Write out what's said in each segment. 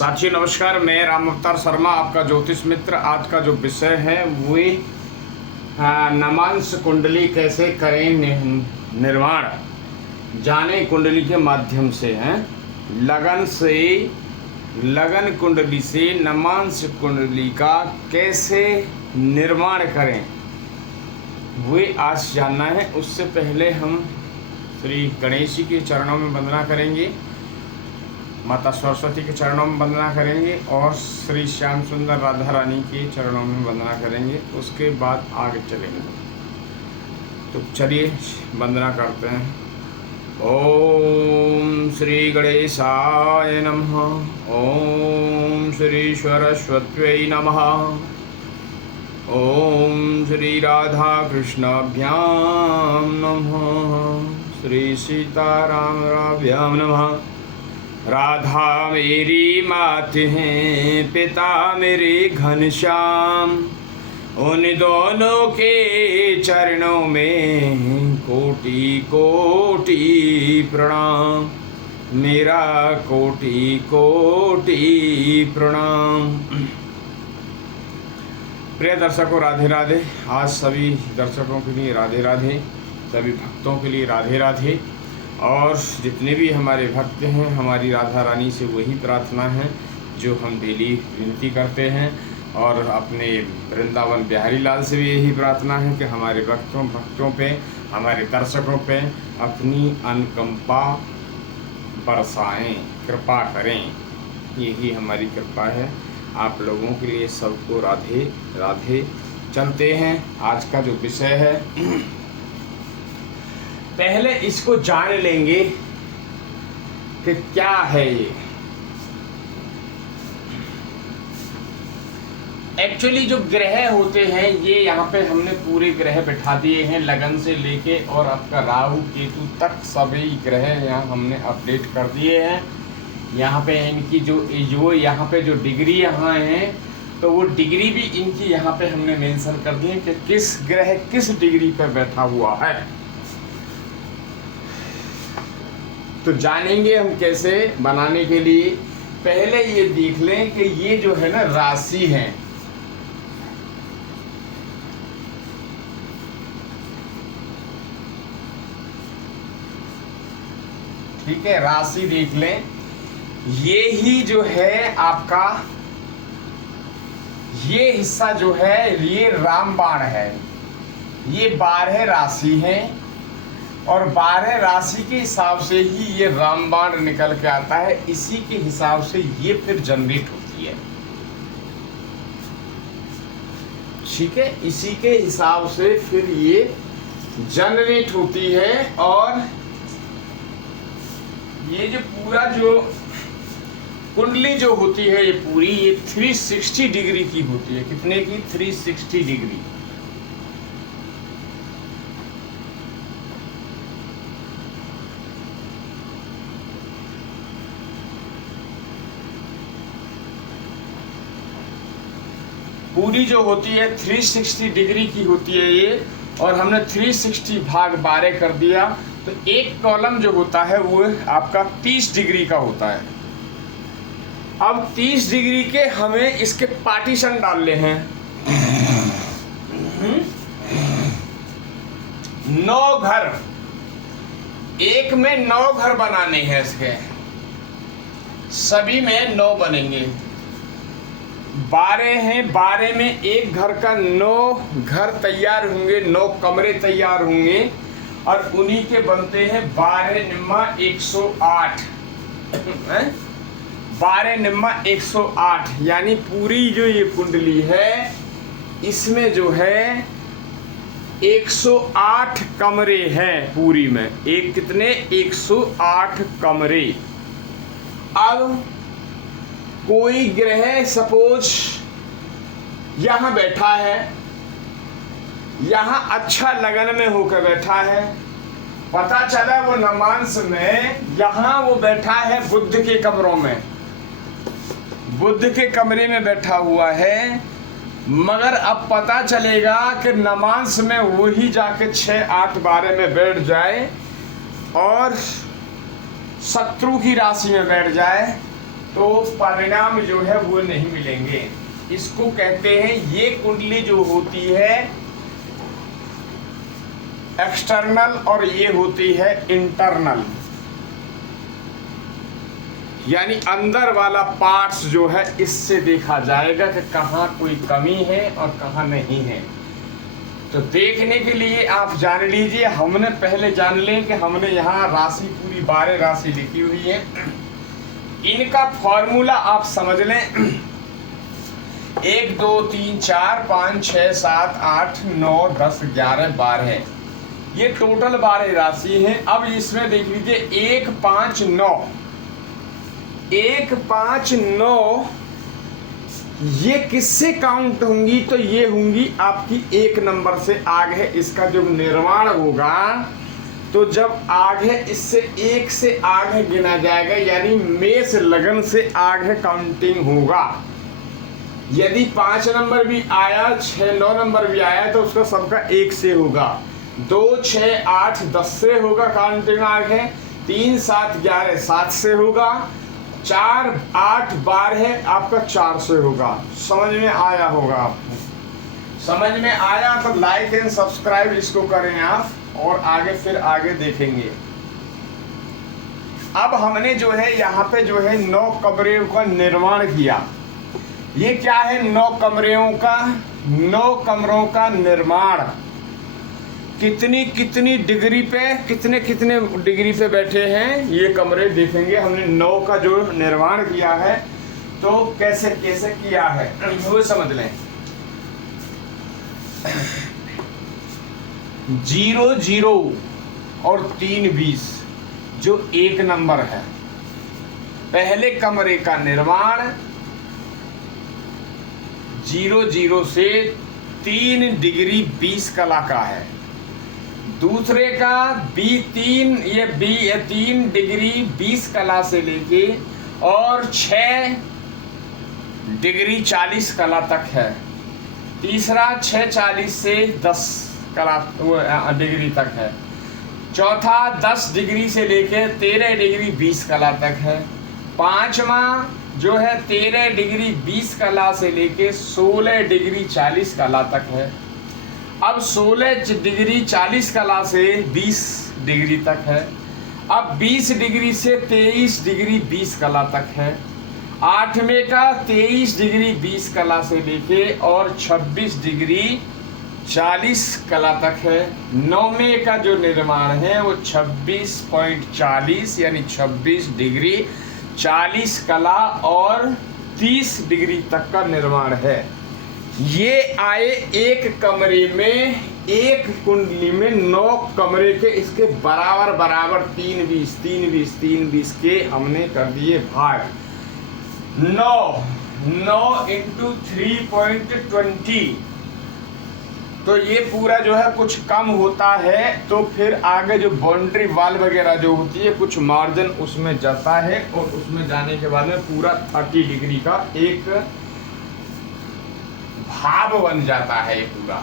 साथियों नमस्कार, मैं राम अवतार शर्मा आपका ज्योतिष मित्र। आज का जो विषय है वो नमांस कुंडली कैसे करें निर्माण, जाने कुंडली के माध्यम से हैं। लगन कुंडली से नमांस कुंडली का कैसे निर्माण करें वो आज जानना है। उससे पहले हम श्री गणेश जी के चरणों में वंदना करेंगे, माता सरस्वती के चरणों में वंदना करेंगे और श्री श्याम सुंदर राधा रानी के चरणों में वंदना करेंगे। उसके बाद आगे चलेंगे। तो चलिए वंदना करते हैं। ओम श्री गणेशाय नमः। ओम श्री सरस्वत्यै नमः। ओम श्री राधा कृष्णाभ्यां नमः। श्री सीतारामाभ्यां नमः। राधा मेरी मात हैं, पिता मेरे घनश्याम, उन दोनों के चरणों में कोटि कोटि प्रणाम, मेरा कोटि कोटि प्रणाम। प्रिय दर्शकों, राधे राधे। आज सभी दर्शकों के लिए राधे राधे, सभी भक्तों के लिए राधे राधे। और जितने भी हमारे भक्त हैं, हमारी राधा रानी से वही प्रार्थना है जो हम डेली विनती करते हैं। और अपने वृंदावन बिहारी लाल से भी यही प्रार्थना है कि हमारे भक्तों पे, हमारे दर्शकों पे अपनी अनुकंपा बरसाएं, कृपा करें। यही हमारी कृपा है आप लोगों के लिए। सबको राधे राधे। चलते हैं आज का जो विषय है। पहले इसको जान लेंगे कि क्या है ये। एक्चुअली जो ग्रह होते हैं ये यहाँ पे हमने पूरे ग्रह बिठा दिए हैं, लगन से लेके और आपका राहु केतु तक सभी ग्रह यहाँ हमने अपडेट कर दिए हैं। यहाँ पे इनकी जो यहाँ पे जो डिग्री यहाँ है, तो वो डिग्री भी इनकी यहाँ पे हमने मेंशन कर दी है कि किस ग्रह किस डिग्री पे बैठा हुआ है। तो जानेंगे हम कैसे बनाने के लिए। पहले ये देख लें कि ये जो है ना राशि है, ठीक है, राशि देख लें। ये ही जो है आपका ये हिस्सा जो है ये रामबाण है। ये 12 राशि है और 12 राशि के हिसाब से ही ये रामबाण निकल के आता है। इसी के हिसाब से ये फिर जनरेट होती है, ठीक है। इसी के हिसाब से फिर ये जनरेट होती है। और ये जो पूरा जो कुंडली जो होती है ये पूरी ये 360 डिग्री की होती है। कितने की? 360 डिग्री। पूरी जो होती है 360 डिग्री की होती है ये। और हमने 360 भाग 12 कर दिया, तो एक कॉलम जो होता है वो आपका 30 डिग्री का होता है। अब 30 डिग्री के हमें इसके पार्टीशन डालने हैं। 9 घर, एक में 9 घर बनाने हैं इसके, सभी में 9 बनेंगे। 12 हैं, 12 में एक घर का 9 घर तैयार होंगे, 9 कमरे तैयार होंगे। और उन्हीं के बनते हैं 12 निम्मा 108 12 निम्मा 108। यानी पूरी जो ये कुंडली है इसमें जो है 108 कमरे हैं पूरी में। एक कितने? 108 कमरे। अब कोई ग्रह सपोज यहाँ बैठा है, यहाँ अच्छा लगन में होकर बैठा है, पता चला वो नमांस में यहाँ वो बैठा है बुध के कमरों में, बुध के कमरे में बैठा हुआ है। मगर अब पता चलेगा कि नमांस में वही जाके 6, 8, 12 में बैठ जाए और शत्रु की राशि में बैठ जाए, तो परिणाम जो है वो नहीं मिलेंगे। इसको कहते हैं, ये कुंडली जो होती है एक्सटर्नल और ये होती है इंटरनल, यानी अंदर वाला पार्ट्स जो है इससे देखा जाएगा कि कहाँ कोई कमी है और कहाँ नहीं है। तो देखने के लिए आप जान लीजिए, हमने पहले जान लें कि हमने यहाँ राशि पूरी 12 राशि लिखी हुई है। इनका फॉर्मूला आप समझ लें, 1 2 3 4 5 6 7 8 9 10 11 12, ये टोटल 12 राशि है। अब इसमें देख लीजिए 1 5 9, 1 5 9 ये किससे काउंट होंगी? तो ये होंगी आपकी 1 नंबर से आगे। इसका जो निर्माण होगा तो जब आगे इससे 1 से आगे गिना जाएगा, यानी मेष लगन से आगे काउंटिंग होगा। यदि 5 नंबर भी आया, 6 9 नंबर भी आया तो उसका सबका 1 से होगा। 2 6 8 10 से होगा काउंटिंग आगे। 3 7 11 7 से होगा। 4 8 12 आपका 4 से होगा। समझ में आया होगा आपको? समझ में आया तो लाइक एंड सब्सक्राइब इसको करें आप, और आगे फिर आगे देखेंगे। अब हमने जो है यहाँ पे जो है 9 कमरों का निर्माण किया। ये क्या है? 9 कमरों का निर्माण कितनी डिग्री पे, कितने डिग्री पे बैठे हैं ये कमरे देखेंगे। हमने 9 का जो निर्माण किया है तो कैसे किया है वो समझ लें। 0 0 और 3 20 जो 1 नंबर है, पहले कमरे का निर्माण 0 0 से 3 डिग्री 20 कला का है। दूसरे का B3 3 डिग्री 20 कला से लेके और 6 डिग्री 40 कला तक है। तीसरा 6:40 से 10 कला डिग्री तक है। चौथा 10 डिग्री से लेके 13 डिग्री 20 कला तक है। पांचवा जो है 13 डिग्री 20 कला से लेके 16 डिग्री 40 कला तक है। अब 16 डिग्री 40 कला से 20 डिग्री तक है। अब 20 डिग्री से 23 डिग्री 20 कला तक है। 8वें का 23 डिग्री 20 कला से लेके और 26 डिग्री 40 कला तक है। 9वें का जो निर्माण है वो 26.40 यानी 26 डिग्री 40 कला और 30 डिग्री तक का निर्माण है। ये आए एक कमरे में, एक कुंडली में 9 कमरे के, इसके बराबर 3 20 के हमने कर दिए भाग। 9 इंटू 3.20, तो ये पूरा जो है कुछ कम होता है तो फिर आगे जो बाउंड्री वाल वगैरह जो होती है कुछ मार्जिन उसमें जाता है, और उसमें जाने के बाद में पूरा 30 डिग्री का एक भाव बन जाता है। ये पूरा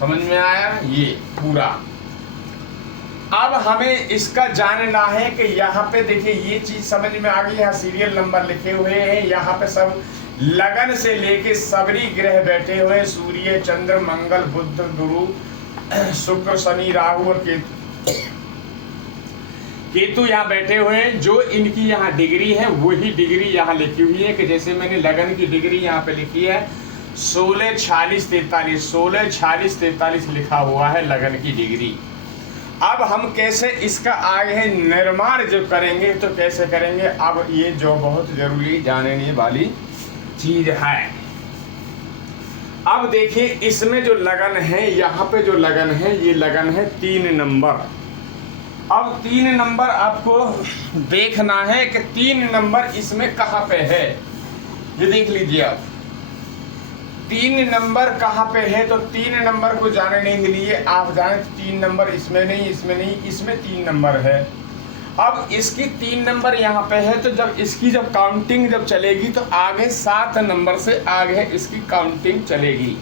समझ में आया? ये पूरा। अब हमें इसका जानना है कि यहाँ पे देखिए ये चीज समझ में आ गई। यहाँ सीरियल नंबर लिखे हुए हैं, यहाँ पे सब लगन से लेके सबरी ग्रह बैठे हुए हैं। सूर्य चंद्र मंगल बुध गुरु शुक्र शनि राहु और केतु यहाँ बैठे हुए हैं। जो इनकी यहाँ डिग्री है वही डिग्री यहाँ लिखी हुई है कि जैसे मैंने लगन की डिग्री यहाँ पे लिखी है 16 46 43 लिखा हुआ है लगन की डिग्री। अब हम कैसे इसका आगे निर्माण जो करेंगे तो कैसे करेंगे, अब ये जो बहुत जरूरी जानने वाली चीज है। अब देखिए इसमें जो लगन है, यहाँ पे जो लगन है ये लगन है 3 नंबर। अब 3 नंबर आपको देखना है कि 3 नंबर इसमें कहाँ पे है, ये देख लीजिए आप। 3 नंबर कहाँ पे है, तो 3 नंबर को जानने के लिए आप जाने 3 नंबर इसमें नहीं, इसमें 3 नंबर है। अब इसकी 3 नंबर यहाँ पे है, तो जब इसकी जब काउंटिंग जब चलेगी तो आगे 7 नंबर से आगे इसकी काउंटिंग चलेगी।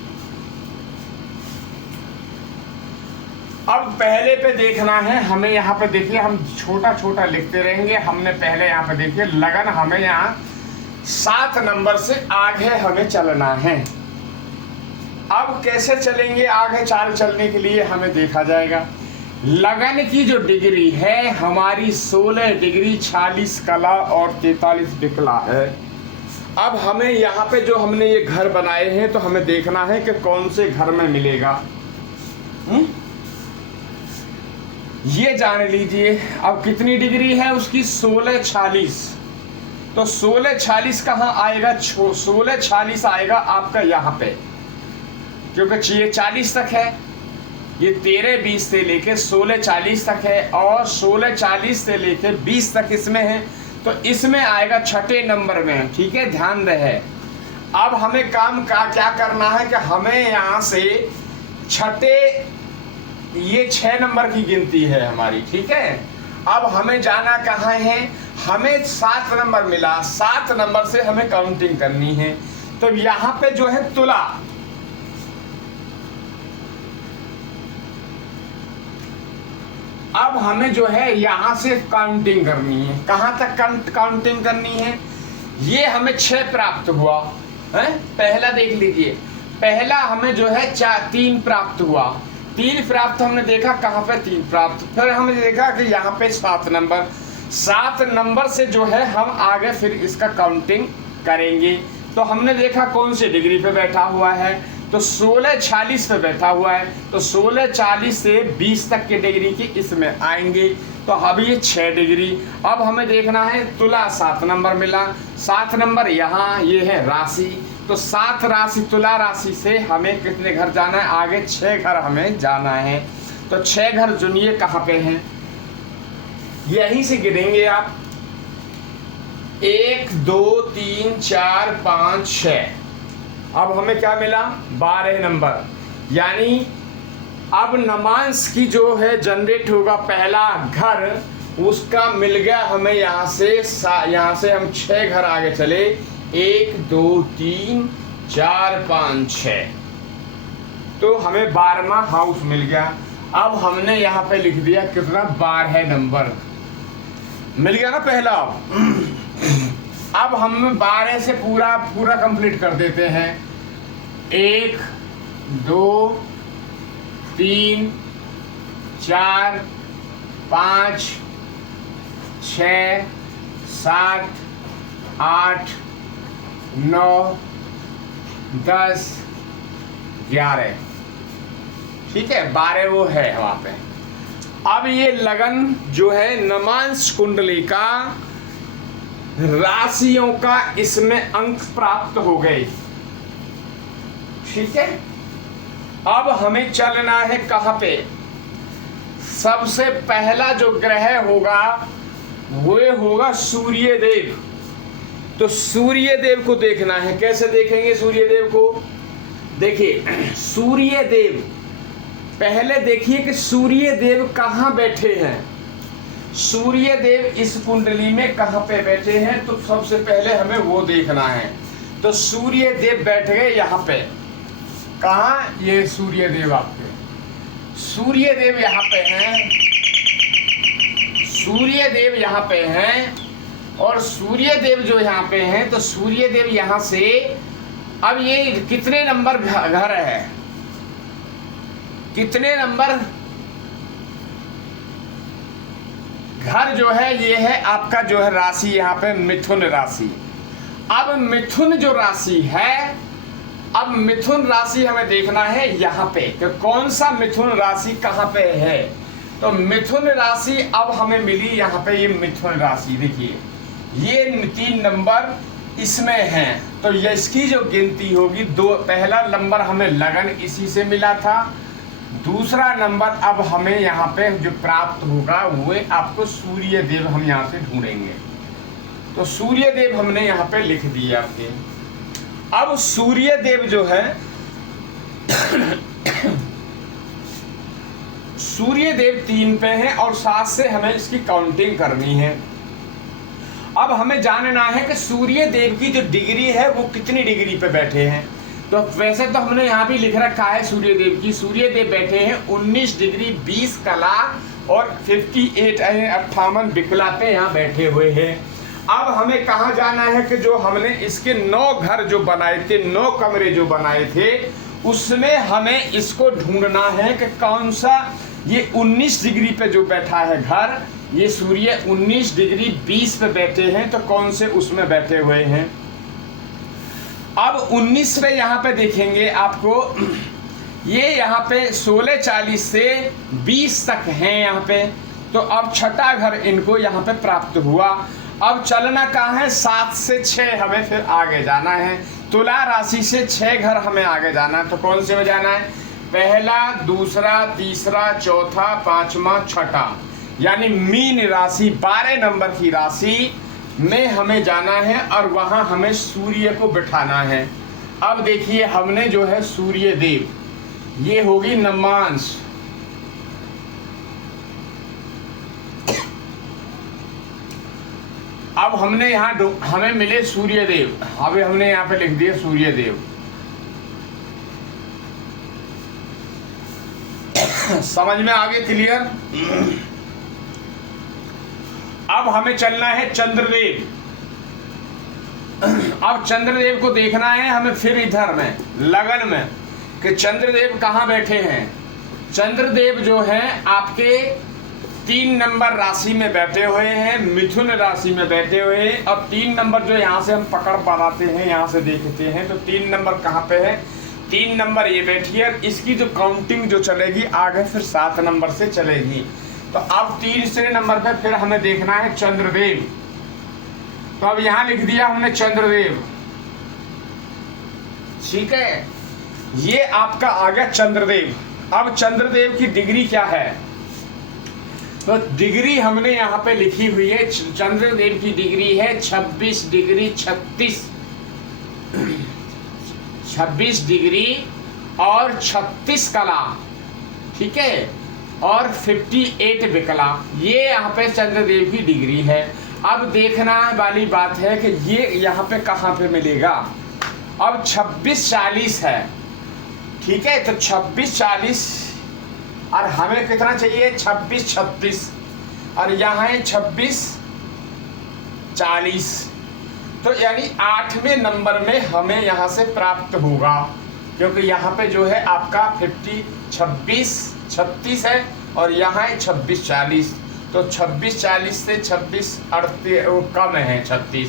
अब पहले पे देखना है हमें, यहाँ पे देखिए हम छोटा छोटा लिखते रहेंगे। हमने पहले यहाँ पे देखिए लगन, हमें यहाँ 7 नंबर से आगे हमें चलना है। अब कैसे चलेंगे आगे, चाल चलने के लिए हमें देखा जाएगा। लगन की जो डिग्री है हमारी 16 डिग्री 46 कला और 43 डिकला है। अब हमें यहाँ पे जो हमने ये घर बनाए हैं तो हमें देखना है कि कौन से घर में मिलेगा। ये जान लीजिए। अब कितनी डिग्री है उसकी, 16 46। तो 16 46 कहाँ आएगा, 16 46 आएगा आपका यहाँ पे, क्योंकि ये 40 तक है, ये 13 20 से लेके 16 40 तक है, और 16 40 से लेके 20 तक इसमें है, तो इसमें आएगा 6ठे नंबर में। ठीक है, ध्यान रहे। अब हमें काम का क्या करना है कि हमें यहाँ से छठे, ये 6 नंबर की गिनती है हमारी। ठीक है, अब हमें जाना कहाँ है, हमें 7 नंबर मिला, 7 नंबर से हमें काउंटिंग करनी है। तो यहाँ पे जो है तुला, अब हमें जो है यहाँ से काउंटिंग करनी है। कहाँ तक काउंटिंग करनी है, ये हमें 6 प्राप्त हुआ है। पहला देख लीजिए, पहला हमें जो है 3 प्राप्त हुआ, 3 प्राप्त हमने देखा कहाँ पे, 3 प्राप्त। फिर हमने देखा कि यहाँ पे 7 नंबर, 7 नंबर से जो है हम आगे फिर इसका काउंटिंग करेंगे। तो हमने देखा कौन सी डिग्री पे बैठा हुआ है, तो 16 46 पे बैठा हुआ है, तो 16 40 से 20 तक के डिग्री की इसमें आएंगे। तो अब ये 6 डिग्री। अब हमें देखना है तुला, 7 नंबर मिला, 7 नंबर यहाँ ये है राशि, तो 7 राशि तुला राशि से हमें कितने घर जाना है, आगे 6 घर हमें जाना है। तो 6 घर चुनिए कहाँ पे हैं, यहीं से गिनेंगे आप, 1 2 3 4 5 6। अब हमें क्या मिला, 12 नंबर। यानी अब नमांश की जो है जनरेट होगा पहला घर, उसका मिल गया हमें यहाँ से हम 6 घर आगे चले, 1 2 3 4 5 6, तो हमें 12वां हाउस मिल गया। अब हमने यहाँ पे लिख दिया कितना, 12 नंबर मिल गया ना पहला। अब हम 12 से पूरा कंप्लीट कर देते हैं, 1 2 3 4 5 6 7 8 9 10 11। ठीक है, 12 वो है वहां पे। अब ये लगन जो है नमांश कुंडली का राशियों का इसमें अंक प्राप्त हो गए। ठीक है, अब हमें चलना है कहाँ पे, सबसे पहला जो ग्रह होगा वो होगा सूर्य देव। तो सूर्य देव को देखना है, कैसे देखेंगे सूर्य देव को, देखिए सूर्य देव, पहले देखिए कि सूर्य देव कहाँ बैठे हैं। सूर्य देव इस कुंडली में कहाँ पे बैठे हैं, तो सबसे पहले हमें वो देखना है। तो सूर्य देव बैठ गए यहाँ पे, कहाँ, ये सूर्य देव आपके, सूर्य देव यहाँ पे हैं, सूर्य देव यहाँ पे हैं, और सूर्य देव जो यहाँ पे हैं, तो सूर्य देव यहाँ से, अब ये कितने नंबर घर है, कितने नंबर घर जो है, ये है आपका जो है राशि यहाँ पे मिथुन राशि। अब मिथुन जो राशि है, अब मिथुन राशि हमें देखना है यहाँ पे कि कौन सा मिथुन राशि कहाँ पे है। तो मिथुन राशि अब हमें मिली यहाँ पे, ये मिथुन राशि देखिए, ये 3 नंबर इसमें हैं। तो ये इसकी जो गिनती होगी, पहला नंबर हमें लगन इसी से मिला था, दूसरा नंबर अब हमें यहाँ पे जो प्राप्त होगा वो आपको सूर्य देव हम यहाँ से ढूंढेंगे। तो सूर्य देव हमने यहाँ पे लिख दिए आपके। अब सूर्य देव जो है सूर्य देव 3 पे हैं और 7 से हमें इसकी काउंटिंग करनी है। अब हमें जानना है कि सूर्य देव की जो डिग्री है वो कितनी डिग्री पे बैठे हैं। तो वैसे तो हमने यहाँ भी लिख रखा है सूर्यदेव की, सूर्यदेव बैठे हैं 19 डिग्री 20 कला और 58 बिकला पे यहाँ बैठे हुए हैं। अब हमें कहाँ जाना है कि जो हमने इसके 9 घर जो बनाए थे, 9 कमरे जो बनाए थे, उसमें हमें इसको ढूंढना है कि कौन सा ये 19 डिग्री पे जो बैठा है घर, ये सूर्य 19 डिग्री 20 पे बैठे हैं, तो कौन से उसमें बैठे हुए हैं। अब 19 पे यहाँ पे देखेंगे आपको, ये यहाँ पे 16:40 से 20 तक हैं यहाँ पे। तो अब छठा घर इनको यहाँ पे प्राप्त हुआ। अब चलना कहाँ है, 7 से 6 हमें फिर आगे जाना है। तुला राशि से 6 घर हमें आगे जाना है। तो कौन से में जाना है, पहला, दूसरा, तीसरा, चौथा, पांचवा, छठा, यानी मीन राशि 12 नंबर की राशि में हमें जाना है और वहां हमें सूर्य को बिठाना है। अब देखिए हमने जो है सूर्य देव, ये होगी नमांश, अब हमने यहाँ हमें मिले सूर्य देव, अभी हमने यहाँ पे लिख दिया सूर्य देव। समझ में आ गए, क्लियर। अब हमें चलना है चंद्रदेव। अब चंद्रदेव को देखना है हमें फिर इधर में लगन में कि चंद्रदेव कहाँ बैठे हैं। चंद्रदेव जो है आपके 3 नंबर राशि में बैठे हुए हैं, मिथुन राशि में बैठे हुए हैं। अब 3 नंबर जो यहाँ से हम पकड़ बनाते हैं, यहाँ से देखते हैं तो 3 नंबर कहाँ पे है, 3 नंबर ये बैठी है। इसकी जो काउंटिंग जो चलेगी आगे फिर 7 नंबर से चलेगी। तो अब 3 नंबर पे फिर हमें देखना है चंद्रदेव। तो अब यहाँ लिख दिया हमने चंद्रदेव, ठीक है, ये आपका आ गया चंद्रदेव। अब चंद्रदेव की डिग्री क्या है, तो डिग्री हमने यहाँ पे लिखी हुई है, चंद्रदेव की डिग्री है 26 डिग्री 26 डिग्री और 36 कला, ठीक है, और 58 विकला, ये यहाँ पे चंद्रदेव की डिग्री है। अब देखना वाली बात है कि ये यहाँ पे कहाँ पे मिलेगा। अब 26-40 है, ठीक है, तो 26-40 और हमें कितना चाहिए 26-36 और यहाँ है 26-40, तो यानी 8वें नंबर में हमें यहाँ से प्राप्त होगा, क्योंकि यहाँ पे जो है आपका 26-36 है और यहाँ है 26-40, तो 26-40 से 26-38 कम है 36,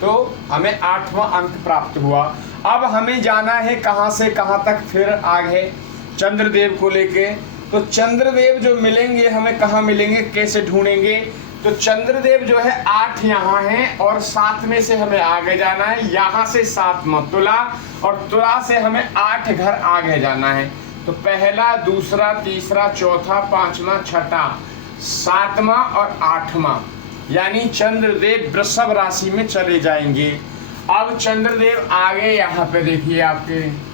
तो हमें 8वां अंक प्राप्त हुआ। अब हमें जाना है कहाँ से कहाँ तक फिर आगे चंद्रदेव को लेके। तो चंद्रदेव जो मिलेंगे हमें कहाँ मिलेंगे, कैसे ढूंढेंगे, तो चंद्रदेव जो है 8 यहाँ हैं और 7 में से हमें आगे जाना है, यहाँ से 7वां तुला और तुला से हमें 8 घर आगे जाना है। तो पहला, दूसरा, तीसरा, चौथा, पांचवा, छठा, 7वां और 8वां, यानी चंद्रदेव वृषभ राशि में चले जाएंगे। अब चंद्रदेव आगे यहाँ पे देखिए आपके,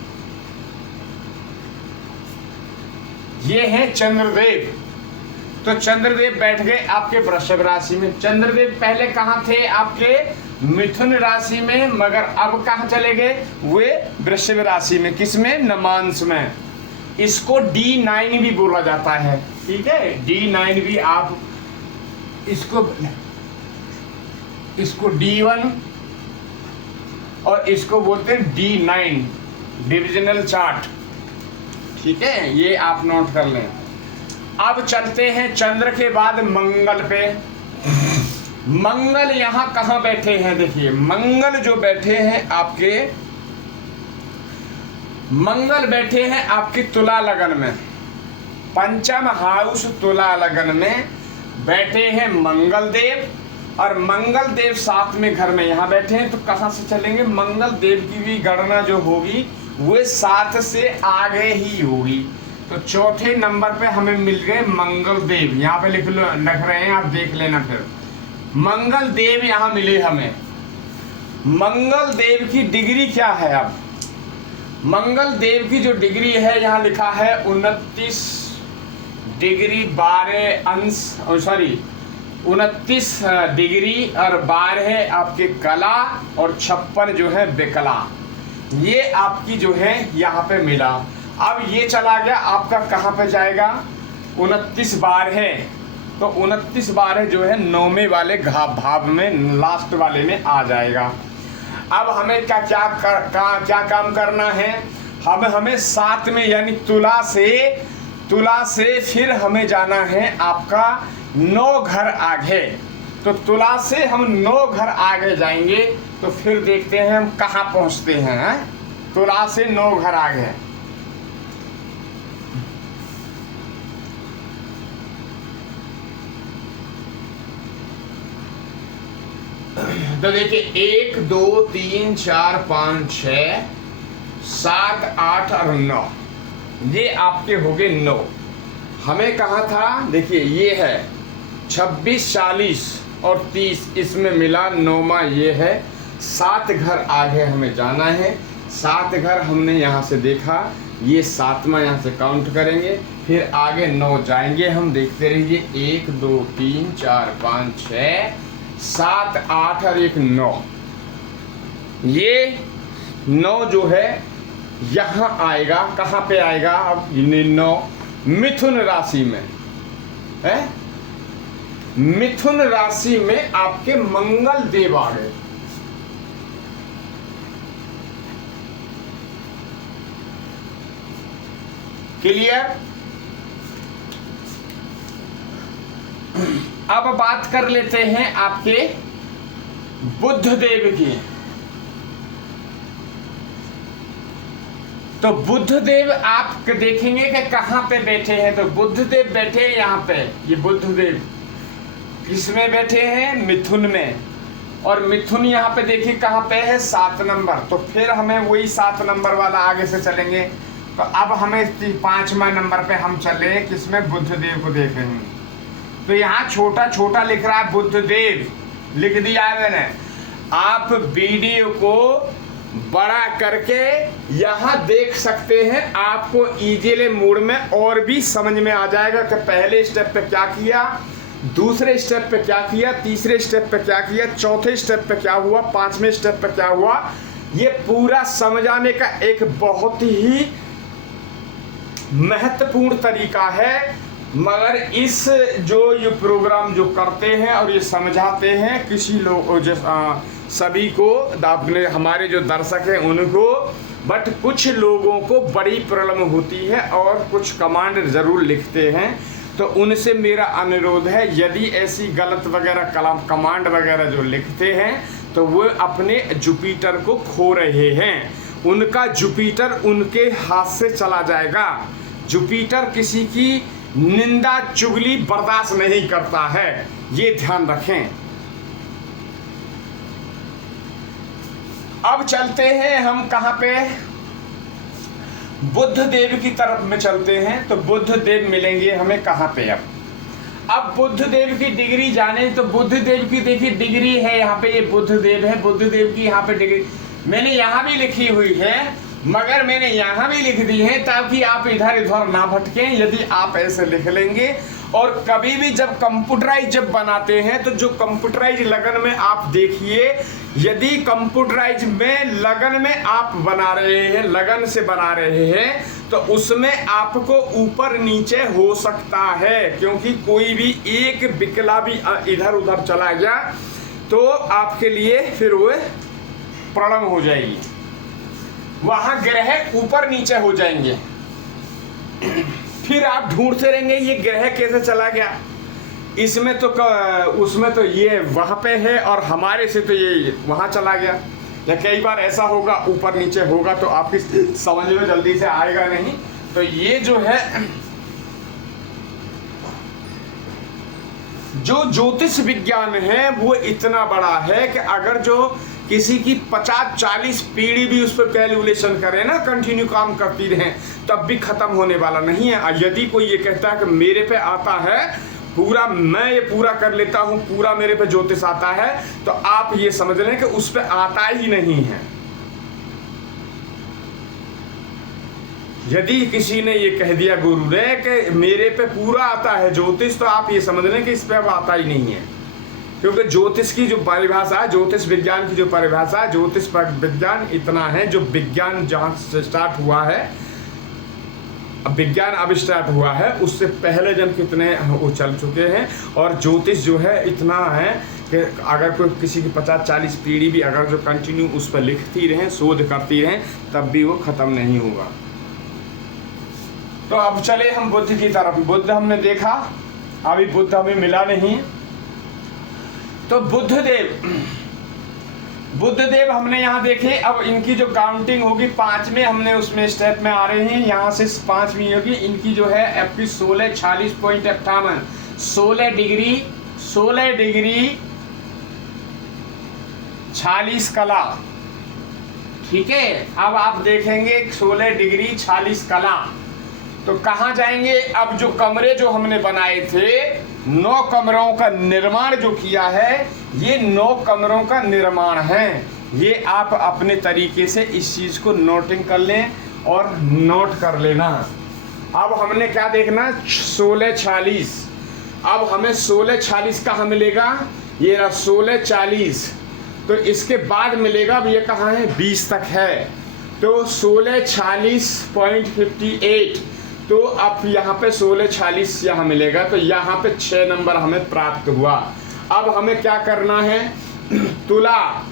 ये है चंद्रदेव। तो चंद्रदेव बैठ गए आपके वृषभ राशि में। चंद्रदेव पहले कहाँ थे, आपके मिथुन राशि में, मगर अब कहाँ चले गए, वे वृषभ राशि में। किसमें, नमांश में। इसको D9 भी बोला जाता है, ठीक है, D9 भी आप इसको D1 और इसको बोलते हैं D9 डिविजनल चार्ट, ठीक है, ये आप नोट कर लें। अब चलते हैं चंद्र के बाद मंगल पे। मंगल यहाँ कहाँ बैठे हैं, देखिए मंगल जो बैठे हैं आपके, मंगल बैठे हैं आपकी तुला लगन में, पंचम हाउस तुला लगन में बैठे हैं मंगल देव, और मंगल देव 7वें घर में यहाँ बैठे हैं। तो कहाँ से चलेंगे, मंगल देव की भी गणना जो होगी वो 7 से आगे ही होगी। तो चौथे नंबर पे हमें मिल गए मंगल देव, यहाँ पे लिख रहे हैं आप, देख लेना फिर। मंगल देव यहाँ मिले हमें। मंगल देव की डिग्री क्या है, अब मंगल देव की जो डिग्री है यहाँ लिखा है 29 डिग्री 12 अंश, सॉरी 29 डिग्री और 12 है आपके कला और 56 जो है विकला। ये आपकी जो है यहाँ पे मिला। अब ये चला गया आपका कहाँ पे जाएगा, 29 बार है, तो 29 बार है जो है 9वें वाले भाव में, लास्ट वाले में आ जाएगा। अब हमें क्या काम करना है, हमें 7 में यानी तुला से फिर हमें जाना है आपका 9 घर आगे। तो तुला से हम 9 घर आगे जाएंगे, तो फिर देखते हैं हम कहाँ पहुँचते हैं। तुला से 9 घर आगे, तो देखिए 1 2 3 4 5 6 7 8 और 9, ये आपके हो गए 9। हमें कहा था, देखिए ये है 26 40 और 30, इसमें मिला 9वां ये है। 7 घर आगे हमें जाना है। 7 घर हमने यहाँ से देखा, ये 7वां यहाँ से काउंट करेंगे, फिर आगे 9 जाएंगे हम। देखते रहिए 1 2 3 4 5 6 7 8 और 1 9। ये 9 जो है यहाँ आएगा, कहाँ पे आएगा, अब 9 मिथुन राशि में है। मिथुन राशि में आपके मंगल देव आ गए। क्लियर। अब बात कर लेते हैं आपके बुध देव की। तो बुध देव आप देखेंगे कि कहां पे बैठे हैं, तो बुध देव बैठे हैं यहाँ पे। ये बुध देव किसमें बैठे हैं, मिथुन में। और मिथुन यहाँ पे देखिए कहाँ पे है, 7 नंबर। तो फिर हमें वही 7 नंबर वाला आगे से चलेंगे। तो अब हमें 5वां नंबर पे हम चले, किसमें, बुध देव को देखेंगे। तो यहाँ छोटा छोटा लिख रहा है बुध देव, लिख दिया है मैंने। आप वीडियो को बड़ा करके यहाँ देख सकते हैं, आपको इजीली मूड में और भी समझ में आ जाएगा कि पहले स्टेप पे क्या किया, दूसरे स्टेप पे क्या किया, तीसरे स्टेप पे क्या किया, चौथे स्टेप पे क्या हुआ, 5वें स्टेप पे क्या हुआ। ये पूरा समझाने का एक बहुत ही महत्वपूर्ण तरीका है। मगर इस जो ये प्रोग्राम जो करते हैं और ये समझाते हैं किसी लोग सभी को, अपने हमारे जो दर्शक हैं उनको, बट कुछ लोगों को बड़ी प्रॉब्लम होती है और कुछ कमांड ज़रूर लिखते हैं। तो उनसे मेरा अनुरोध है, यदि ऐसी गलत वगैरह कमांड वगैरह जो लिखते हैं तो वो अपने जुपिटर को खो रहे हैं। उनका जुपिटर उनके हाथ से चला जाएगा। जुपिटर किसी की निंदा चुगली बर्दाश्त नहीं करता है, ये ध्यान रखें। अब चलते हैं हम कहां पे, बुध देव की तरफ में चलते हैं। तो बुध देव मिलेंगे हमें कहां पे। अब बुध देव की डिग्री जाने, तो बुध देव की देखिए डिग्री है यहाँ पे, ये बुध देव है। बुध देव की यहाँ पे डिग्री मैंने यहाँ भी लिखी हुई है, मगर मैंने यहाँ भी लिख दी है ताकि आप इधर इधर ना भटकें। यदि आप ऐसे लिख लेंगे, और कभी भी जब कंप्यूटराइज जब बनाते हैं, तो जो कंप्यूटराइज लगन में आप देखिए, यदि कंप्यूटराइज में लगन में आप बना रहे हैं, लगन से बना रहे हैं, तो उसमें आपको ऊपर नीचे हो सकता है, क्योंकि कोई भी एक बिकला भी इधर उधर चला गया तो आपके लिए फिर वो प्रॉब्लम हो जाएगी। वहां ग्रह ऊपर नीचे हो जाएंगे, फिर आप ढूंढते रहेंगे ये ग्रह कैसे चला गया, इसमें तो उसमें तो ये वहां पे है और हमारे से तो ये वहां चला गया। या कई बार ऐसा होगा ऊपर नीचे होगा तो आपकी समझ में जल्दी से आएगा नहीं। तो ये जो है, जो ज्योतिष विज्ञान है वो इतना बड़ा है कि अगर जो किसी की 50-40 पीढ़ी भी उस पर कैलकुलेशन करें ना, कंटिन्यू काम करती रहें, तब भी खत्म होने वाला नहीं है। यदि कोई ये कहता है कि मेरे पे आता है पूरा, मैं ये पूरा कर लेता हूँ, पूरा मेरे पे ज्योतिष आता है, तो आप ये समझ लें कि उस पे आता ही नहीं है। यदि किसी ने ये कह दिया गुरु ने कि मेरे पे पूरा आता है ज्योतिष, तो आप ये समझ लें कि इस पे अब आता ही नहीं है। क्योंकि ज्योतिष की जो परिभाषा, ज्योतिष विज्ञान की जो परिभाषा, ज्योतिष विज्ञान इतना है, जो विज्ञान जहाँ से स्टार्ट हुआ है, अब विज्ञान अब स्टार्ट हुआ है, उससे पहले जब कितने वो चल चुके हैं। और ज्योतिष जो है इतना है कि अगर कोई किसी की 50-40 पीढ़ी भी अगर जो कंटिन्यू उस पर लिखती रहें, शोध करती रहें, तब भी वो ख़त्म नहीं होगा। तो अब चले हम बुद्ध की तरफ। बुद्ध हमने देखा, अभी बुद्ध हमें मिला नहीं। तो बुद्धदेव हमने यहाँ देखे। अब इनकी जो काउंटिंग होगी 5 में, हमने उसमें स्टेप में आ रहे हैं, यहाँ से 5वीं होगी। इनकी जो है आपकी 16 40.58 16 डिग्री 40 कला। ठीक है, अब आप देखेंगे 16 डिग्री 40 कला। तो कहाँ जाएंगे? अब जो कमरे जो हमने बनाए थे, 9 कमरों का निर्माण जो किया है, ये 9 कमरों का निर्माण है। ये आप अपने तरीके से इस चीज़ को नोटिंग कर लें और नोट कर लेना। अब हमने क्या देखना? 16 40। अब हमें 16 40 कहाँ मिलेगा? ये रहा 16 40। तो इसके बाद मिलेगा, अब ये कहाँ है? 20 तक है। तो 16 40.58। तो अब यहाँ पे 16 40 यहाँ मिलेगा। तो यहाँ पे 6 नंबर हमें प्राप्त हुआ। अब हमें क्या करना है? तुला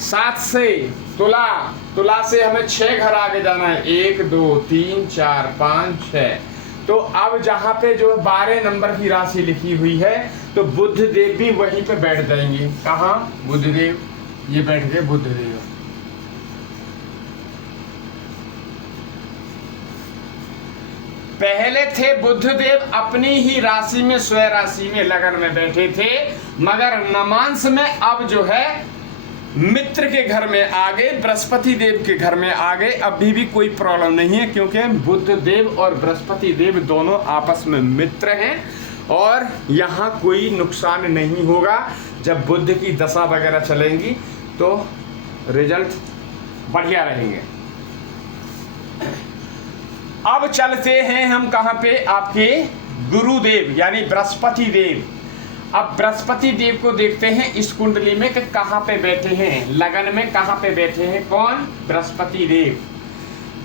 7 से तुला से हमें 6 घर आगे जाना है। 1 2 3 4 5 6। तो अब जहाँ पे जो 12 नंबर की राशि लिखी हुई है, तो बुद्धदेव भी वहीं पे बैठ जाएंगे। कहाँ? बुद्धदेव, ये बैठ गए बुद्धदेव। पहले थे बुद्धदेव अपनी ही राशि में, स्वयं राशि में, लगन में बैठे थे, मगर नमांश में अब जो है मित्र के घर में आ गए, बृहस्पति देव के घर में आ गए। अभी भी कोई प्रॉब्लम नहीं है, क्योंकि बुध देव और बृहस्पति देव दोनों आपस में मित्र हैं और यहाँ कोई नुकसान नहीं होगा। जब बुध की दशा वगैरह चलेंगी तो रिजल्ट बढ़िया रहेंगे। अब चलते हैं हम कहाँ पे? आपके गुरुदेव यानी बृहस्पति देव। अब बृहस्पति देव को देखते हैं इस कुंडली में कि कहाँ पे बैठे हैं, लगन में कहाँ पे बैठे हैं। कौन? बृहस्पति देव।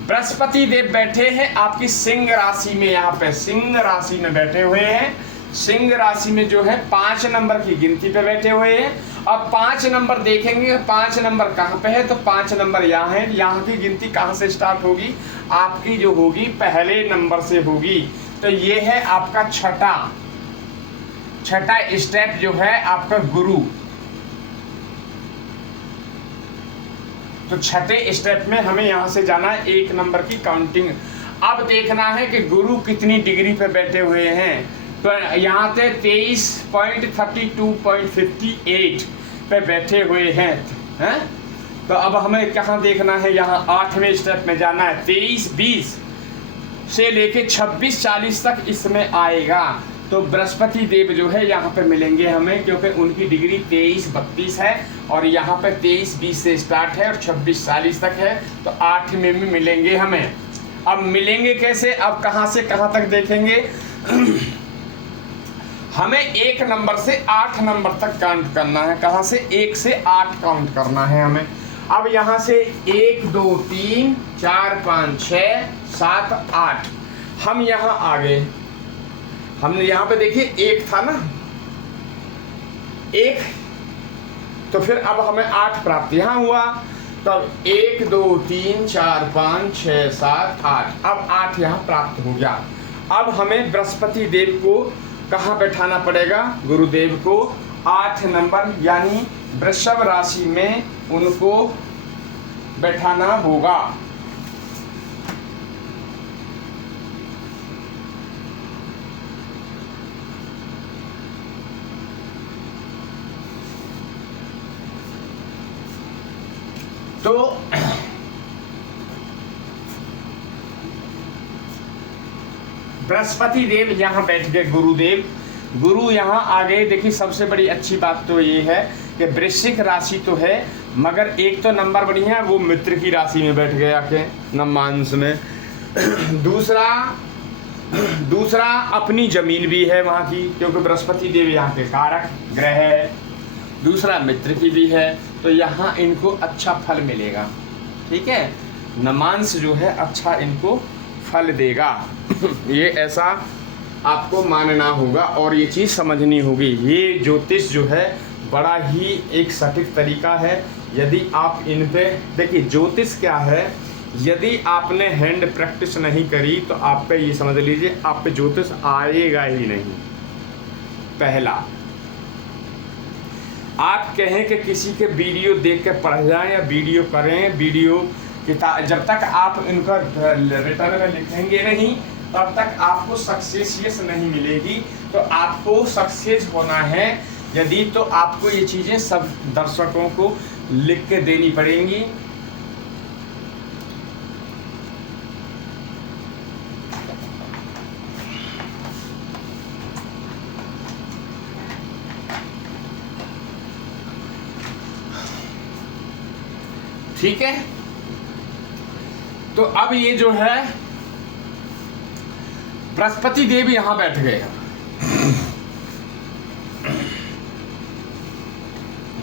बृहस्पति देव बैठे हैं आपकी सिंह राशि में, यहाँ पे सिंह राशि में बैठे हुए हैं। सिंह राशि में जो है 5 नंबर की गिनती पे बैठे हुए हैं। अब 5 नंबर देखेंगे, 5 नंबर कहाँ पे है? तो 5 नंबर यहाँ है। यहाँ की गिनती कहाँ से स्टार्ट होगी? आपकी जो होगी पहले नंबर से होगी। तो ये है आपका छठा स्टेप जो है आपका गुरु। तो छठे स्टेप में हमें यहाँ से जाना है 1 नंबर की काउंटिंग। अब देखना है कि गुरु कितनी डिग्री पे बैठे हुए हैं। तो यहाँ से 23.32.58 पे बैठे हुए हैं। तो अब हमें कहाँ देखना है? यहाँ 8वें स्टेप में जाना है। 23-20 से लेके 26-40 तक इसमें आएगा। तो बृहस्पति देव जो है यहाँ पे मिलेंगे हमें, क्योंकि उनकी डिग्री 23-32 है और यहाँ पे 23-20 से स्टार्ट है और 26-40 तक है। तो 8 में भी मिलेंगे हमें। अब मिलेंगे कैसे? अब कहाँ से कहाँ तक देखेंगे? हमें 1 नंबर से 8 नंबर तक काउंट करना है। कहाँ से? 1 से 8 काउंट करना है हमें। अब यहाँ से 1 2 3 4 5 6 7 8 हम यहाँ आ गए। हमने यहाँ पे देखिए 1 था ना, 1। तो फिर अब हमें 8 प्राप्त यहाँ हुआ। तब 1 2 3 4 5 6 7 8। अब 8 यहाँ प्राप्त हो गया। अब हमें बृहस्पति देव को कहाँ बैठाना पड़ेगा? गुरुदेव को 8 नंबर यानी वृषभ राशि में उनको बैठाना होगा। तो बृहस्पति देव यहाँ बैठ गए, गुरुदेव। गुरु यहाँ आ गए। देखिए सबसे बड़ी अच्छी बात तो ये है कि वृश्चिक राशि तो है, मगर एक तो नंबर बढ़िया है, वो मित्र की राशि में बैठ गए आके नमांश में। दूसरा अपनी जमीन भी है वहाँ की, क्योंकि बृहस्पति देव यहाँ के कारक ग्रह है। दूसरा मित्र की भी है, तो यहाँ इनको अच्छा फल मिलेगा। ठीक है, नमांस जो है अच्छा इनको फल देगा। ये ऐसा आपको मानना होगा और ये चीज़ समझनी होगी। ये ज्योतिष जो है बड़ा ही एक सटीक तरीका है। यदि आप इन पे देखिए, ज्योतिष क्या है, यदि आपने हैंड प्रैक्टिस नहीं करी तो आप पे ये समझ लीजिए आप पे ज्योतिष आएगा ही नहीं। पहला, आप कहें कि किसी के वीडियो देख के पढ़ जाएं या वीडियो करें, वीडियो किताब, जब तक आप इनका रिटर्न में लिखेंगे नहीं तब तक आपको सक्सेस नहीं मिलेगी। तो आपको सक्सेस होना है यदि, तो आपको ये चीज़ें सब दर्शकों को लिख के देनी पड़ेंगी। ठीक है, तो अब ये जो है बृहस्पति देव यहां बैठ गए।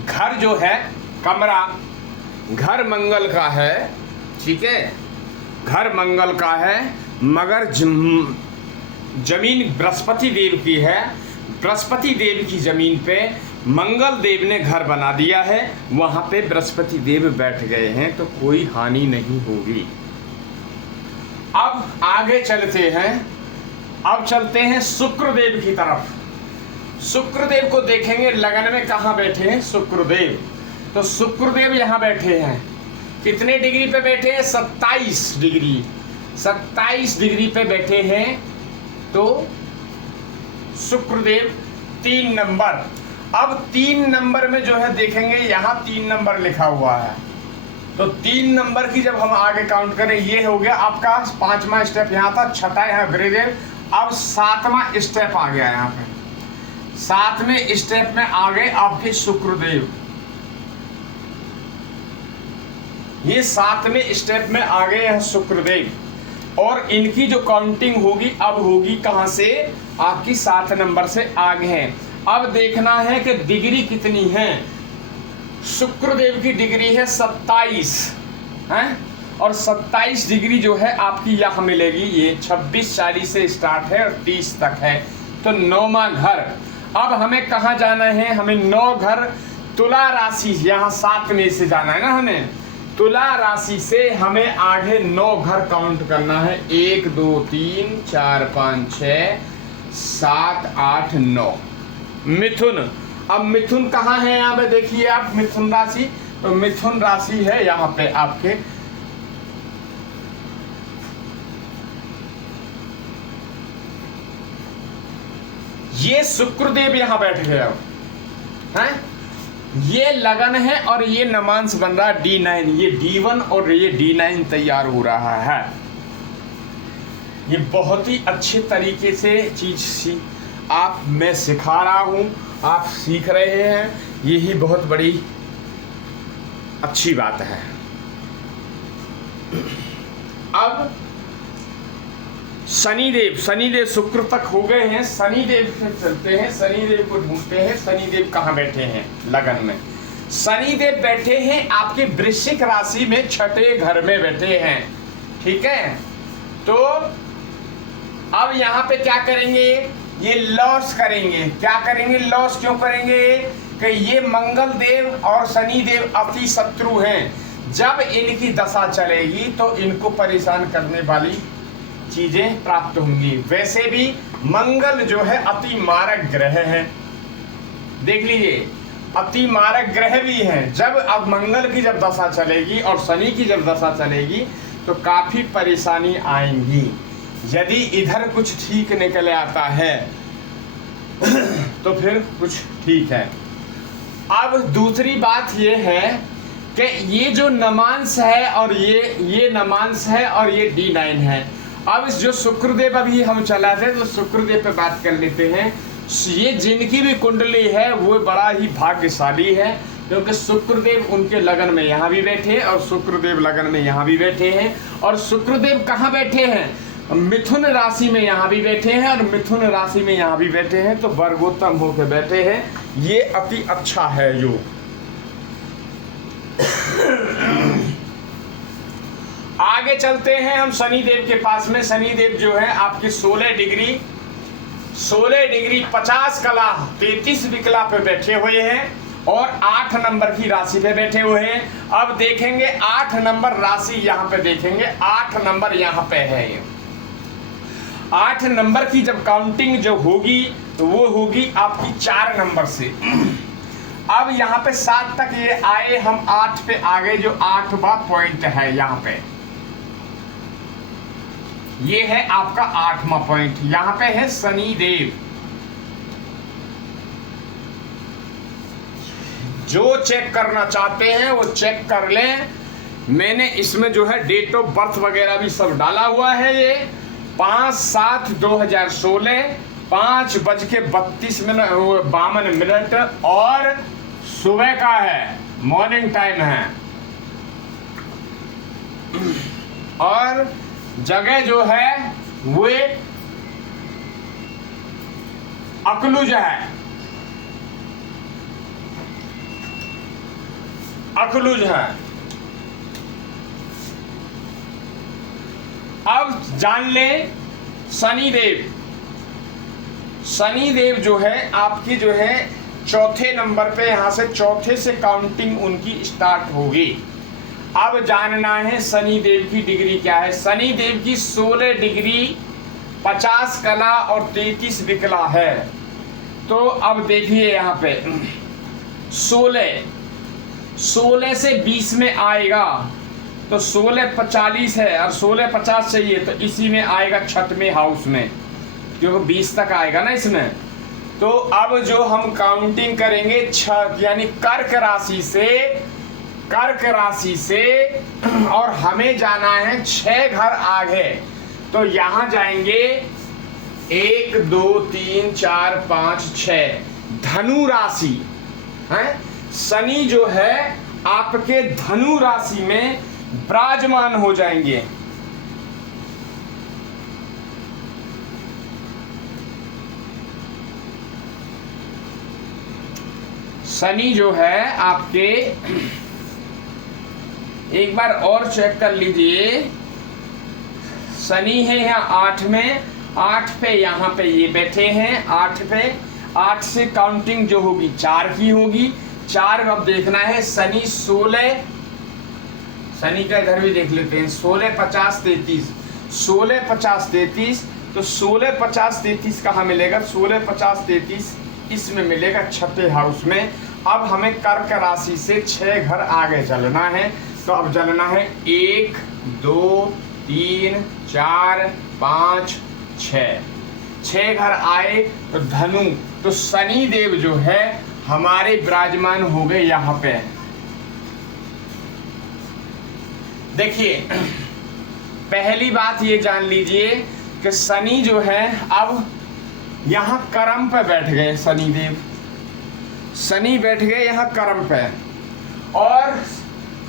घर जो है, कमरा, घर मंगल का है। ठीक है, घर मंगल का है, मगर जमीन बृहस्पति देव की है। बृहस्पति देव की जमीन पे मंगल देव ने घर बना दिया है, वहां पे बृहस्पति देव बैठ गए हैं, तो कोई हानि नहीं होगी। अब आगे चलते हैं, अब चलते हैं शुक्रदेव की तरफ। शुक्रदेव को देखेंगे लगन में कहाँ बैठे हैं शुक्रदेव। तो शुक्रदेव यहाँ बैठे हैं, कितने डिग्री पे बैठे हैं? 27 डिग्री। 27 डिग्री पे बैठे हैं। तो शुक्रदेव 3 नंबर। अब 3 नंबर में जो है देखेंगे, यहाँ 3 नंबर लिखा हुआ है। तो 3 नंबर की जब हम आगे काउंट करें, ये हो गया आपका 5वां स्टेप, यहाँ था 6ठा यहाँ गुरुदेव। अब 7वां स्टेप आ गया यहाँ पे। 7वें स्टेप में आ गए आपके शुक्रदेव। ये 7वें स्टेप में आ गए हैं शुक्रदेव, और इनकी जो काउंटिंग होगी अब होगी कहां से? आपकी 7 नंबर से आगे हैं। अब देखना है कि डिग्री कितनी है। शुक्रदेव की डिग्री है 27 है, और 27 डिग्री जो है आपकी यहाँ मिलेगी। ये 26-40 से स्टार्ट है और 30 तक है। तो 9वां घर। अब हमें कहाँ जाना है? हमें 9 घर तुला राशि, यहाँ 7 में से जाना है ना हमें। तुला राशि से हमें आगे 9 घर काउंट करना है। 1 2 3 4 5 6 7 8 9। मिथुन। अब मिथुन कहाँ है? यहाँ पे देखिए आप, मिथुन राशि। तो मिथुन राशि है यहाँ पे आपके, ये शुक्रदेव यहाँ बैठ गए। अब हैं, ये लगन है और ये नमांस बन रहा है D9। ये D1 और ये D9 तैयार हो रहा है। ये बहुत ही अच्छे तरीके से चीज आप मैं सिखा रहा हूँ, आप सीख रहे हैं, यही बहुत बड़ी अच्छी बात है। अब शनिदेव शुक्र तक हो गए हैं। शनिदेव से चलते हैं, शनिदेव को ढूंढते हैं। शनिदेव कहाँ बैठे हैं लगन में? शनिदेव बैठे हैं आपके वृश्चिक राशि में 6ठे घर में बैठे हैं। ठीक है, तो अब यहाँ पे क्या करेंगे? ये लॉस करेंगे। क्या करेंगे? लॉस क्यों करेंगे? कि ये मंगल देव और शनि देव अति शत्रु हैं। जब इनकी दशा चलेगी तो इनको परेशान करने वाली चीजें प्राप्त होंगी। वैसे भी मंगल जो है अति मारक ग्रह है, देख लीजिए, अति मारक ग्रह भी है। जब अब मंगल की जब दशा चलेगी और शनि की जब दशा चलेगी तो काफी परेशानी आएंगी। यदि इधर कुछ ठीक निकल आता है तो फिर कुछ ठीक है। अब दूसरी बात ये है कि ये जो नमांस है और ये नमांस है और ये D9 है। अब इस जो शुक्रदेव अभी हम चला थे तो शुक्रदेव पे बात कर लेते हैं। ये जिनकी भी कुंडली है वो बड़ा ही भाग्यशाली है, क्योंकि शुक्रदेव उनके लगन में यहाँ भी बैठे हैं और शुक्रदेव लगन में यहाँ भी बैठे हैं। और शुक्रदेव कहाँ बैठे हैं? मिथुन राशि में यहाँ भी बैठे हैं और मिथुन राशि में यहाँ भी बैठे हैं। तो वर्गोत्तम होकर बैठे हैं। ये अति अच्छा है योग। आगे चलते हैं हम शनिदेव के पास में। शनिदेव जो है आपकी 16 डिग्री 50 कला 33 विकला पे बैठे हुए हैं और 8 नंबर की राशि पे बैठे हुए हैं। अब देखेंगे 8 नंबर राशि यहाँ पे देखेंगे, 8 नंबर यहाँ पे है। 8 नंबर की जब काउंटिंग जो होगी तो वो होगी आपकी 4 नंबर से। अब यहाँ पे 7 तक ये आए, हम 8 पे आ गए, जो 8वां पॉइंट है यहाँ पे, ये है आपका 8वां पॉइंट। यहाँ पे है शनिदेव। जो चेक करना चाहते हैं वो चेक कर लें। मैंने इसमें जो है डेट ऑफ बर्थ वगैरह भी सब डाला हुआ है। ये 5/7/2016 5:32 और सुबह का है, मॉर्निंग टाइम है। और जगह जो है वो अकलुज है, अकलुज है। अब जान लें शनिदेव। शनिदेव जो है आपकी जो है चौथे नंबर पे, यहां से चौथे से काउंटिंग उनकी स्टार्ट होगी। अब जानना है शनिदेव की डिग्री क्या है। शनिदेव की 16 डिग्री 50 कला और 33 विकला है। तो अब देखिए यहाँ पे 16 से 20 में आएगा तो 16 45 है और 16 50 चाहिए तो इसी में आएगा 6वें हाउस में, क्योंकि 20 तक आएगा ना इसमें। तो अब जो हम काउंटिंग करेंगे 6 यानी कर्क राशि से और हमें जाना है 6 घर आगे। तो यहां जाएंगे 1 2 3 4 5 6 धनु राशि है। शनि जो है आपके धनु राशि में विराजमान हो जाएंगे। शनि जो है आपके, एक बार और चेक कर लीजिए, शनि है यहाँ 8 में, 8 पे यहाँ पे ये बैठे हैं 8 पे। 8 से काउंटिंग जो होगी 4 की होगी। 4 अब देखना है शनि 16, शनि का इधर भी देख लेते हैं 16 50 33 16 50 33। तो 16 50 33 कहाँ मिलेगा? 16 50 33 इसमें मिलेगा 6ठे हाउस में। अब हमें कर्क राशि से 6 घर आगे चलना है। तो अब चलना है 1 2 3 4 5 6 घर आए तो धनु। तो शनि देव जो है हमारे विराजमान हो गए यहाँ पे। देखिए पहली बात ये जान लीजिए कि शनि जो है अब यहाँ कर्म पे बैठ गए। शनि बैठ गए यहाँ कर्म पे। और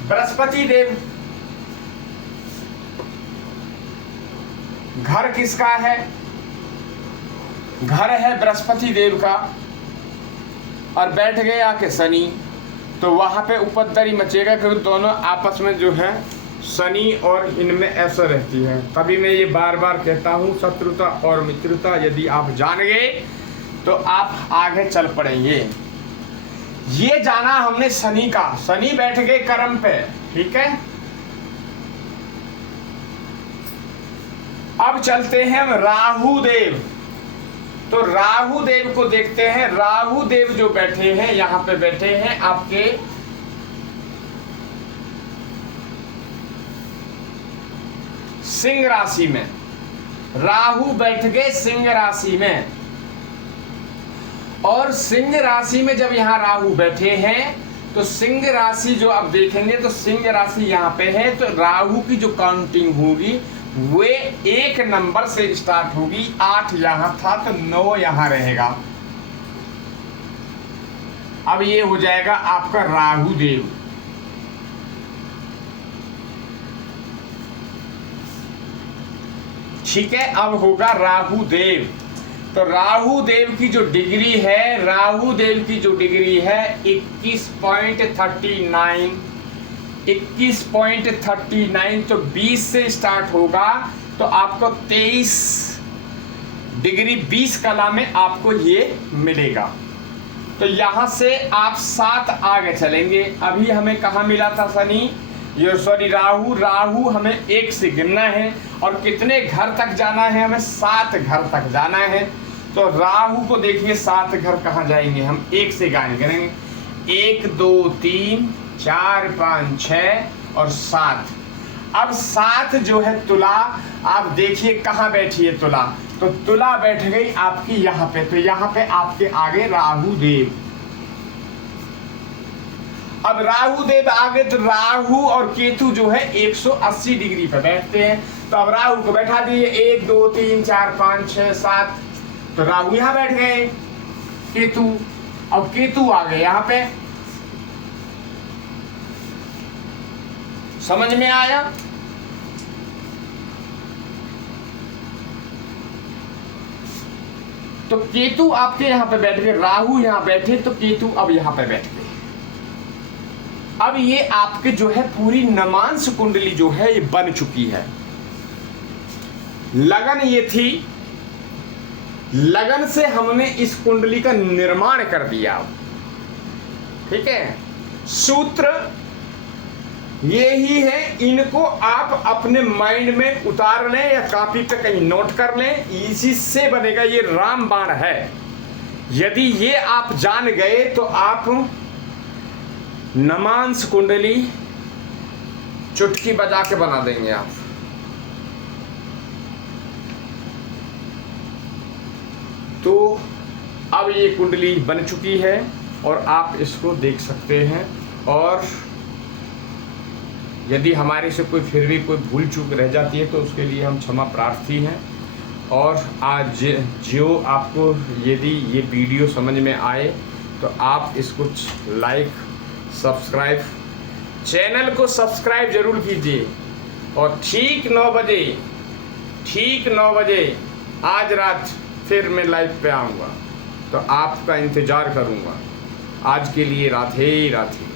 बृहस्पति देव घर किसका है? घर है बृहस्पति देव का और बैठ गए आके शनि। तो वहां पे उपद्रवी मचेगा क्योंकि दोनों आपस में जो है शनि और इनमें ऐसा रहती है। तभी मैं ये बार बार कहता हूँ शत्रुता और मित्रता यदि आप जान गए तो आप आगे चल पड़ेंगे। ये जाना हमने शनि का। शनि बैठ गए कर्म पे, ठीक है। अब चलते हैं हम राहु देव। तो राहु देव को देखते हैं। राहु देव जो बैठे हैं यहां पे बैठे हैं आपके सिंह राशि में। राहु बैठ गए सिंह राशि में। और सिंह राशि में जब यहाँ राहु बैठे हैं तो सिंह राशि जो आप देखेंगे तो सिंह राशि यहाँ पे है। तो राहु की जो काउंटिंग होगी वे 1 नंबर से स्टार्ट होगी। 8 यहाँ था तो 9 यहाँ रहेगा। अब ये हो जाएगा आपका राहु देव। ठीक है, अब होगा राहु देव। तो राहु देव की जो डिग्री है, राहु देव की जो डिग्री है 21.39, 21.39, तो 20 से स्टार्ट होगा तो आपको 23 डिग्री 20 कला में आपको ये मिलेगा। तो यहाँ से आप 7 आगे चलेंगे। अभी हमें कहाँ मिला था शनि, ये सॉरी राहु हमें 1 से गिनना है और कितने घर तक जाना है, हमें 7 घर तक जाना है। तो राहु को देखिए 7 घर कहाँ जाएंगे, हम 1 से गान करेंगे, 1 2 3 4 5 6 और 7। अब 7 जो है तुला, आप देखिए कहाँ बैठी है तुला, तो तुला बैठ गई आपकी यहाँ पे, तो यहाँ पे आपके आगे राहु देव। अब राहु देव आगे, तो राहु और केतु जो है 180 डिग्री पे बैठते हैं। तो अब राहु को बैठा दिए 1 2 3 4 5 6 7, तो राहु यहाँ बैठ गए, केतु, अब केतु आ गए यहाँ पे। समझ में आया? तो केतु आपके यहाँ पे बैठ गए, राहु यहाँ बैठे तो केतु अब यहाँ पे बैठ गए। अब ये आपके जो है पूरी नमांस कुंडली जो है ये बन चुकी है। लगन ये थी, लगन से हमने इस कुंडली का निर्माण कर दिया। ठीक है, सूत्र ये ही है, इनको आप अपने माइंड में उतार लें या कॉपी पे कहीं नोट कर लें, इसी से बनेगा। ये रामबाण है। यदि ये आप जान गए तो आप नमांस कुंडली चुटकी बजा के बना देंगे आप। तो अब ये कुंडली बन चुकी है और आप इसको देख सकते हैं। और यदि हमारे से कोई फिर भी कोई भूल चूक रह जाती है तो उसके लिए हम क्षमा प्रार्थी हैं। और आज जो आपको यदि ये वीडियो समझ में आए तो आप इसको लाइक, सब्सक्राइब, चैनल को सब्सक्राइब जरूर कीजिए। और ठीक 9 बजे आज रात फिर मैं लाइव पे आऊँगा, तो आपका इंतज़ार करूँगा। आज के लिए राधे राधे।